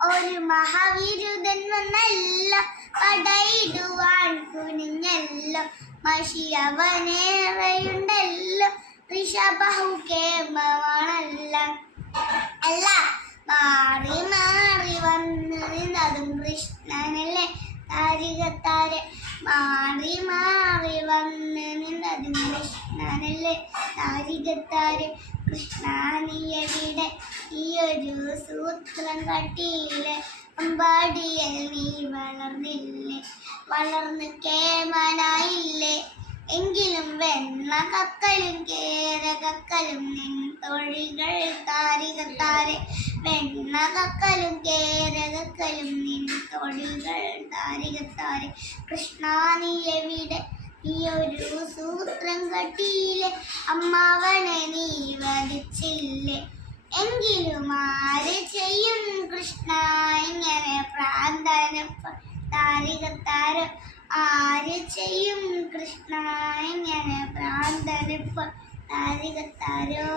ഒരു മഹാവിരുദ്ധൻ വന്നല്ലോ പടയിടുവാൻ കുനിഞ്ഞല്ലോ മഷി അവനേറെയുണ്ടല്ലോ ഋഷഭഹുകേമമാണല്ല അല്ല മാറി മാറി വന്ന് നിന്നതും കൃഷ്ണനല്ലേ താരികത്താരെ മാറി മാറി വന്ന് നിന്നതും കൃഷ്ണനല്ലേ താരികത്താരെ കൃഷ്ണ നീ എവിടെ ഈ ഒരു സൂത്രം കട്ടിയിലെ അമ്പാടിയിൽ നീ വളർന്നില്ലേ വളർന്ന് കേമനായില്ലേ എങ്കിലും വെണ്ണ കക്കലും കേരകക്കലും നിൻ തൊഴികൾ താരികത്താരെ വെണ്ണ കക്കലും കേരകക്കലും നിൻ തൊഴികൾ താരികത്താരെ കൃഷ്ണ നീ എവിടെ ഈ ഒരു സൂത്രം കട്ടിയിലെ അമ്മാവനെ നീ വധിച്ചില്ലേ എങ്കിലും ആര് ചെയ്യും കൃഷ്ണ ഇങ്ങനെ പ്രാന്തനപ്പ താരികത്താരോ ആര് ചെയ്യും കൃഷ്ണ ഇങ്ങനെ പ്രാന്തനപ്പ താരികത്താരോ